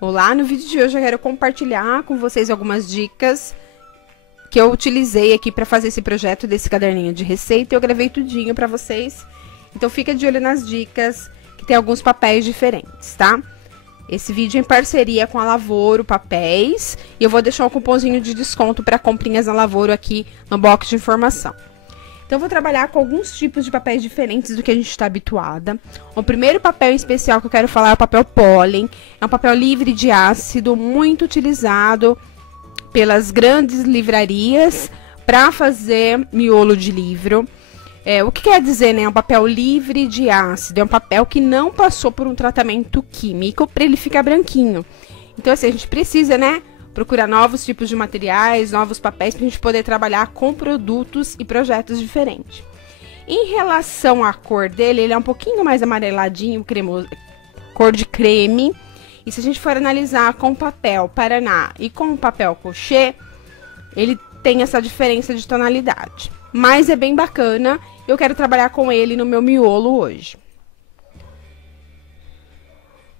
Olá, no vídeo de hoje eu quero compartilhar com vocês algumas dicas que eu utilizei aqui para fazer esse projeto desse caderninho de receita. Eu gravei tudinho para vocês, então fica de olho nas dicas, que tem alguns papéis diferentes, tá? Esse vídeo é em parceria com a Lavoro Papéis, e eu vou deixar um cupomzinho de desconto para comprinhas na Lavoro aqui no box de informação. Então, eu vou trabalhar com alguns tipos de papéis diferentes do que a gente está habituada. O primeiro papel em especial que eu quero falar é o papel pólen. É um papel livre de ácido, muito utilizado pelas grandes livrarias para fazer miolo de livro. O que quer dizer, né? É um papel livre de ácido. É um papel que não passou por um tratamento químico para ele ficar branquinho. Então, assim, a gente precisa, né, procurar novos tipos de materiais, novos papéis, para a gente poder trabalhar com produtos e projetos diferentes. Em relação à cor dele, ele é um pouquinho mais amareladinho, cremoso, cor de creme. E se a gente for analisar com o papel Paraná e com o papel Cochê, ele tem essa diferença de tonalidade. Mas é bem bacana, eu quero trabalhar com ele no meu miolo hoje.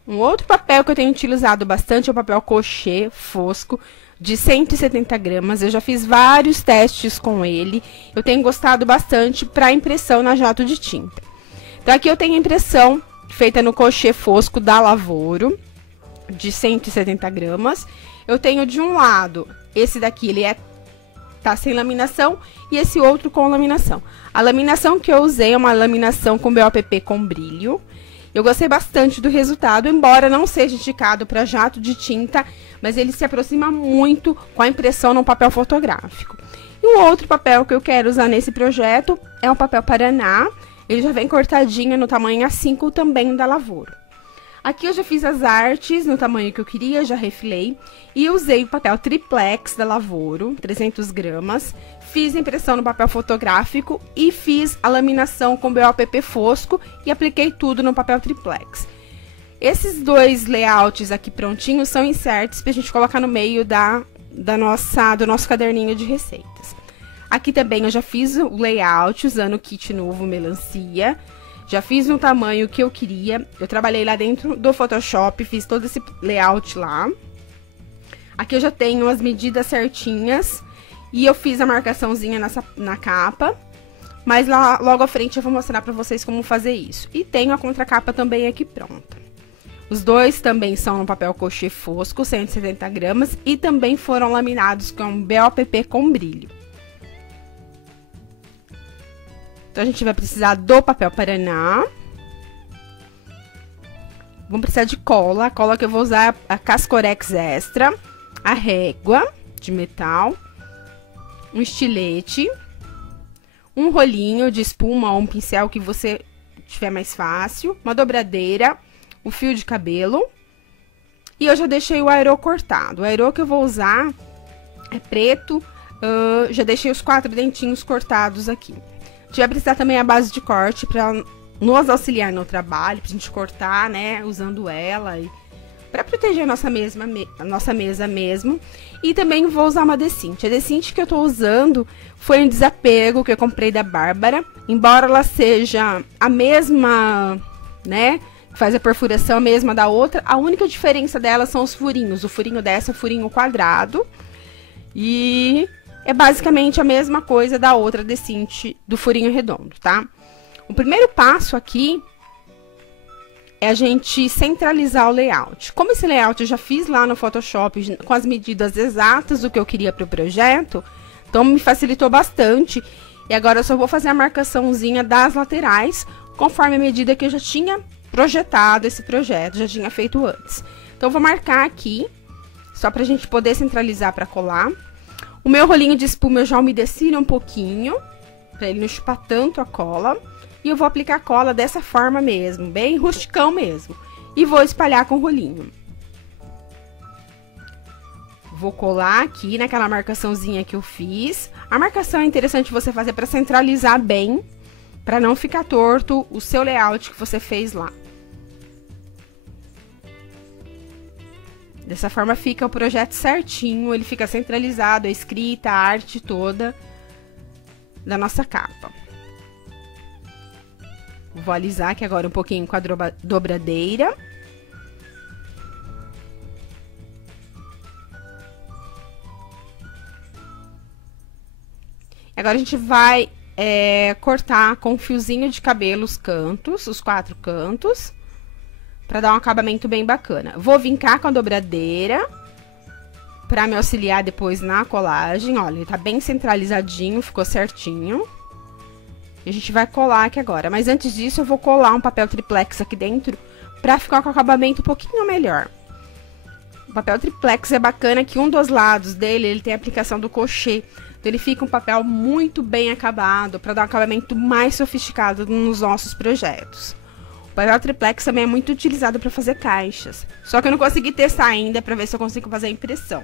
Um outro papel que eu tenho utilizado bastante é o papel Cochê fosco, de 170 gramas. Eu já fiz vários testes com ele. Eu tenho gostado bastante para impressão na jato de tinta. Então, aqui eu tenho a impressão feita no Cochê fosco da Lavoro, de 170 gramas. Eu tenho de um lado, esse daqui, ele tá sem laminação, e esse outro com laminação. A laminação que eu usei é uma laminação com BOPP com brilho. Eu gostei bastante do resultado, embora não seja indicado para jato de tinta, mas ele se aproxima muito com a impressão no papel fotográfico. E o outro papel que eu quero usar nesse projeto é o papel Paraná. Ele já vem cortadinho no tamanho A5 também da Lavoro. Aqui eu já fiz as artes no tamanho que eu queria, já refilei. E usei o papel triplex da Lavoro, 300 gramas. Fiz a impressão no papel fotográfico e fiz a laminação com BOPP fosco e apliquei tudo no papel triplex. Esses dois layouts aqui prontinhos são inserts pra gente colocar no meio do nosso caderninho de receitas. Aqui também eu já fiz o layout usando o kit novo melancia. Já fiz no tamanho que eu queria. Eu trabalhei lá dentro do Photoshop, fiz todo esse layout lá. Aqui eu já tenho as medidas certinhas. E eu fiz a marcaçãozinha na capa. Mas lá, logo à frente eu vou mostrar pra vocês como fazer isso. E tenho a contracapa também aqui pronta. Os dois também são no papel Cochê fosco, 170 gramas. E também foram laminados com BOPP com brilho. Então, a gente vai precisar do papel Paraná. Vamos precisar de cola. A cola que eu vou usar é a Cascorex Extra. A régua de metal. Um estilete. Um rolinho de espuma ou um pincel que você tiver mais fácil. Uma dobradeira. O fio de cabelo. E eu já deixei o aerô cortado. O aerô que eu vou usar é preto. Já deixei os 4 dentinhos cortados aqui. A gente vai precisar também a base de corte para nos auxiliar no trabalho, pra gente cortar, né, usando ela, e para proteger a nossa mesa mesmo. E também vou usar uma decinte. A decinte que eu tô usando foi um desapego que eu comprei da Bárbara. Embora ela seja a mesma, né, que faz a perfuração a mesma da outra, a única diferença dela são os furinhos. O furinho dessa é o furinho quadrado e é basicamente a mesma coisa da outra decinte do furinho redondo, tá? O primeiro passo aqui é a gente centralizar o layout. Como esse layout eu já fiz lá no Photoshop com as medidas exatas do que eu queria para o projeto, então me facilitou bastante. E agora eu só vou fazer a marcaçãozinha das laterais, conforme a medida que eu já tinha projetado esse projeto, já tinha feito antes. Então eu vou marcar aqui, só pra gente poder centralizar para colar. O meu rolinho de espuma eu já umedeci um pouquinho, para ele não chupar tanto a cola. E eu vou aplicar a cola dessa forma mesmo, bem rusticão mesmo. E vou espalhar com o rolinho. Vou colar aqui naquela marcaçãozinha que eu fiz. A marcação é interessante você fazer para centralizar bem, para não ficar torto o seu layout que você fez lá. Dessa forma fica o projeto certinho, ele fica centralizado, a escrita, a arte toda da nossa capa. Vou alisar aqui agora um pouquinho com a dobradeira. Agora a gente vai cortar com um fiozinho de cabelo os cantos, os 4 cantos, pra dar um acabamento bem bacana. Vou vincar com a dobradeira, pra me auxiliar depois na colagem. Olha, ele tá bem centralizadinho, ficou certinho. E a gente vai colar aqui agora. Mas antes disso, eu vou colar um papel triplex aqui dentro, pra ficar com o acabamento um pouquinho melhor. O papel triplex é bacana que um dos lados dele, ele tem a aplicação do crochê. Então, ele fica um papel muito bem acabado, para dar um acabamento mais sofisticado nos nossos projetos. O papel triplex também é muito utilizado para fazer caixas. Só que eu não consegui testar ainda, para ver se eu consigo fazer a impressão.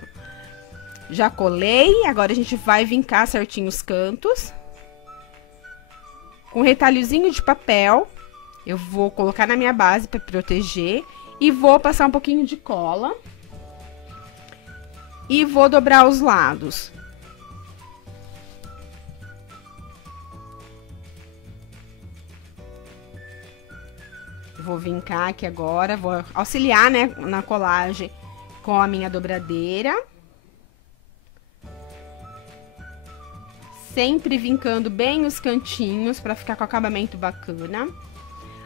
Já colei, agora a gente vai vincar certinho os cantos. Com um retalhozinho de papel, eu vou colocar na minha base para proteger. E vou passar um pouquinho de cola. E vou dobrar os lados. Vou vincar aqui agora, vou auxiliar, né, na colagem com a minha dobradeira. Sempre vincando bem os cantinhos para ficar com acabamento bacana.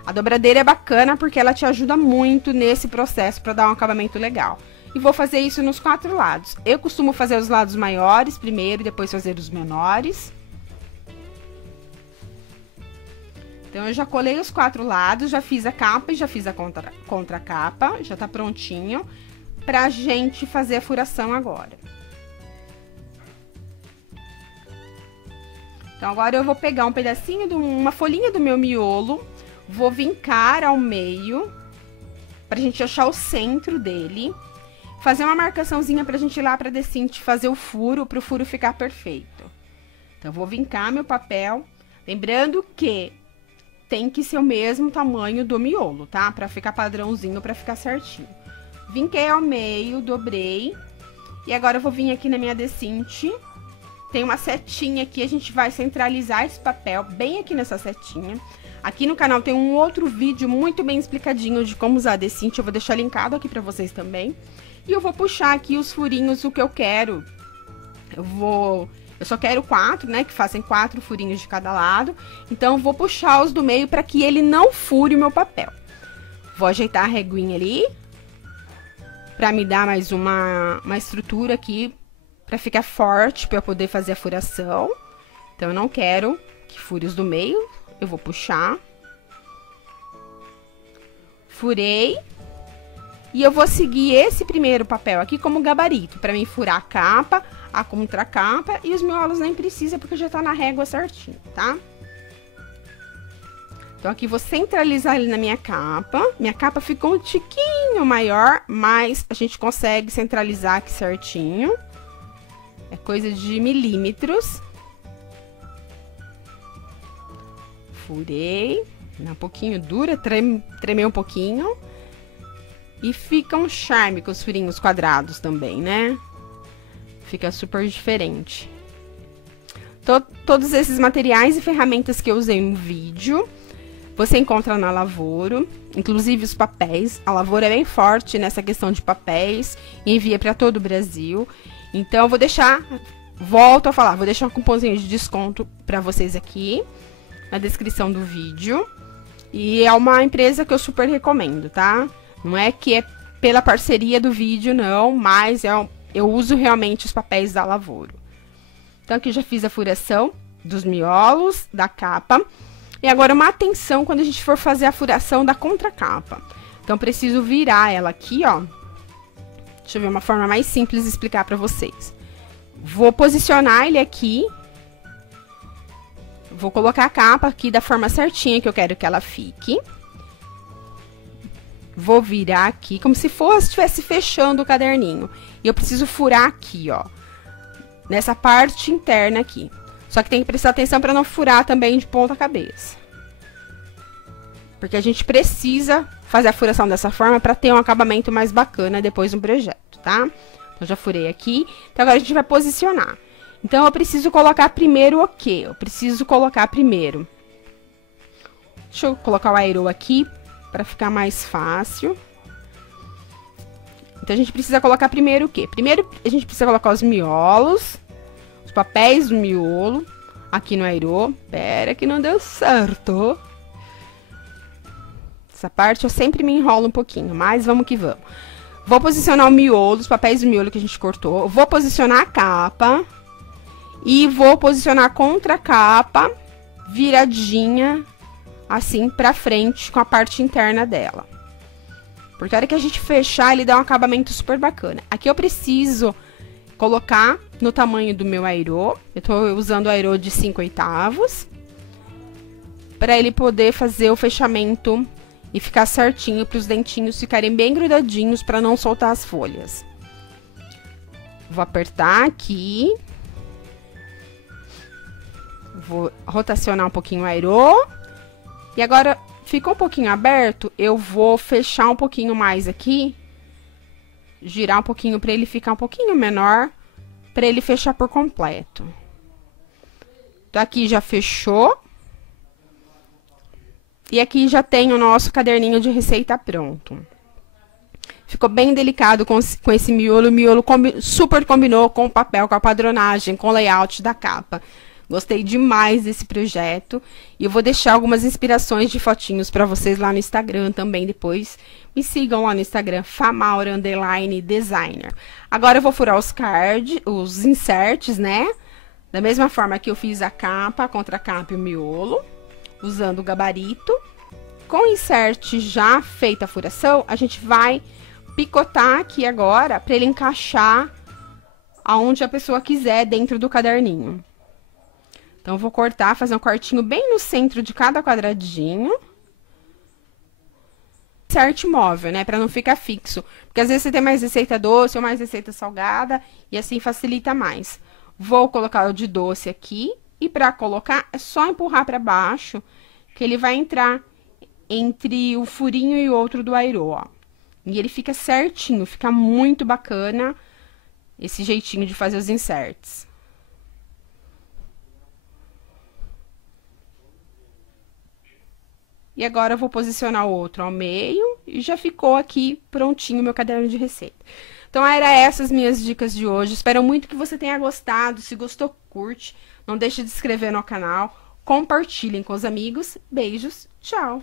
A dobradeira é bacana porque ela te ajuda muito nesse processo para dar um acabamento legal. E vou fazer isso nos 4 lados. Eu costumo fazer os lados maiores primeiro e depois fazer os menores. Então, eu já colei os 4 lados, já fiz a capa e já fiz a contracapa. Já tá prontinho pra gente fazer a furação agora. Então, agora eu vou pegar um pedacinho de uma folhinha do meu miolo, vou vincar ao meio, pra gente achar o centro dele. Fazer uma marcaçãozinha pra gente ir lá pra decinte fazer o furo, pro furo ficar perfeito. Então, eu vou vincar meu papel, lembrando que tem que ser o mesmo tamanho do miolo, tá? Pra ficar padrãozinho, pra ficar certinho. Vinquei ao meio, dobrei. E agora eu vou vir aqui na minha decinte. Tem uma setinha aqui, a gente vai centralizar esse papel bem aqui nessa setinha. Aqui no canal tem um outro vídeo muito bem explicadinho de como usar a decinte. Eu vou deixar linkado aqui pra vocês também. E eu vou puxar aqui os furinhos, o que eu quero. Eu só quero 4, né, que façam 4 furinhos de cada lado. Então, eu vou puxar os do meio para que ele não fure o meu papel. Vou ajeitar a reguinha ali, para me dar mais uma estrutura aqui, para ficar forte, para eu poder fazer a furação. Então, eu não quero que fure os do meio, eu vou puxar. Furei. E eu vou seguir esse primeiro papel aqui como gabarito, para mim furar a capa, a contracapa, e os miolos nem precisa, porque já tá na régua certinho, tá? Então, aqui vou centralizar ele na minha capa. Minha capa ficou um tiquinho maior, mas a gente consegue centralizar aqui certinho. É coisa de milímetros. Furei. Um pouquinho dura, tremei um pouquinho. E fica um charme com os furinhos quadrados também, né? Fica super diferente. Todos esses materiais e ferramentas que eu usei no vídeo, você encontra na Lavoro, inclusive os papéis. A Lavoro é bem forte nessa questão de papéis e envia para todo o Brasil. Então, eu vou deixar, volto a falar, vou deixar um cupomzinho de desconto para vocês aqui na descrição do vídeo. E é uma empresa que eu super recomendo, tá? Não é que é pela parceria do vídeo, não, mas eu uso realmente os papéis da Lavoro. Então, aqui eu já fiz a furação dos miolos, da capa. E agora, uma atenção quando a gente for fazer a furação da contracapa. Então, preciso virar ela aqui, ó. Deixa eu ver uma forma mais simples de explicar pra vocês. Vou posicionar ele aqui. Vou colocar a capa aqui da forma certinha que eu quero que ela fique. Vou virar aqui, como se estivesse fechando o caderninho. E eu preciso furar aqui, ó. Nessa parte interna aqui. Só que tem que prestar atenção para não furar também de ponta cabeça. Porque a gente precisa fazer a furação dessa forma para ter um acabamento mais bacana depois no projeto, tá? Então, já furei aqui. Então, agora a gente vai posicionar. Então, eu preciso colocar primeiro o quê? Eu preciso colocar primeiro... Deixa eu colocar o aerô aqui para ficar mais fácil. Então, a gente precisa colocar primeiro o quê? Primeiro, a gente precisa colocar os miolos, os papéis do miolo. aqui no airô. Pera que não deu certo. Essa parte eu sempre me enrolo um pouquinho, mas vamos que vamos. Vou posicionar o miolo, os papéis do miolo que a gente cortou. Vou posicionar a capa. E vou posicionar a contracapa viradinha, assim, pra frente, com a parte interna dela. Porque a hora que a gente fechar, ele dá um acabamento super bacana. Aqui eu preciso colocar no tamanho do meu airô. Eu tô usando o airô de 5/8. Pra ele poder fazer o fechamento e ficar certinho, para os dentinhos ficarem bem grudadinhos, para não soltar as folhas. Vou apertar aqui. Vou rotacionar um pouquinho o airô. E agora, ficou um pouquinho aberto, eu vou fechar um pouquinho mais aqui. Girar um pouquinho para ele ficar um pouquinho menor, para ele fechar por completo. Então, aqui já fechou. E aqui já tem o nosso caderninho de receita pronto. Ficou bem delicado com esse miolo. O miolo super combinou com o papel, com a padronagem, com o layout da capa. Gostei demais desse projeto. E eu vou deixar algumas inspirações de fotinhos para vocês lá no Instagram também depois. Me sigam lá no Instagram, famaura_designer. Agora eu vou furar os inserts, né? Da mesma forma que eu fiz a capa, a contracapa e o miolo, usando o gabarito. Com o insert já feita a furação, a gente vai picotar aqui agora para ele encaixar aonde a pessoa quiser dentro do caderninho. Então, eu vou cortar, fazer um cortinho bem no centro de cada quadradinho. Insert móvel, né? Pra não ficar fixo. Porque às vezes você tem mais receita doce ou mais receita salgada. E assim facilita mais. Vou colocar o de doce aqui. E pra colocar, é só empurrar pra baixo. Que ele vai entrar entre o furinho e o outro do airô, ó. E ele fica certinho. Fica muito bacana esse jeitinho de fazer os inserts. E agora eu vou posicionar o outro ao meio e já ficou aqui prontinho o meu caderno de receita. Então, eram essas minhas dicas de hoje. Espero muito que você tenha gostado. Se gostou, curte. Não deixe de se inscrever no canal. Compartilhem com os amigos. Beijos. Tchau.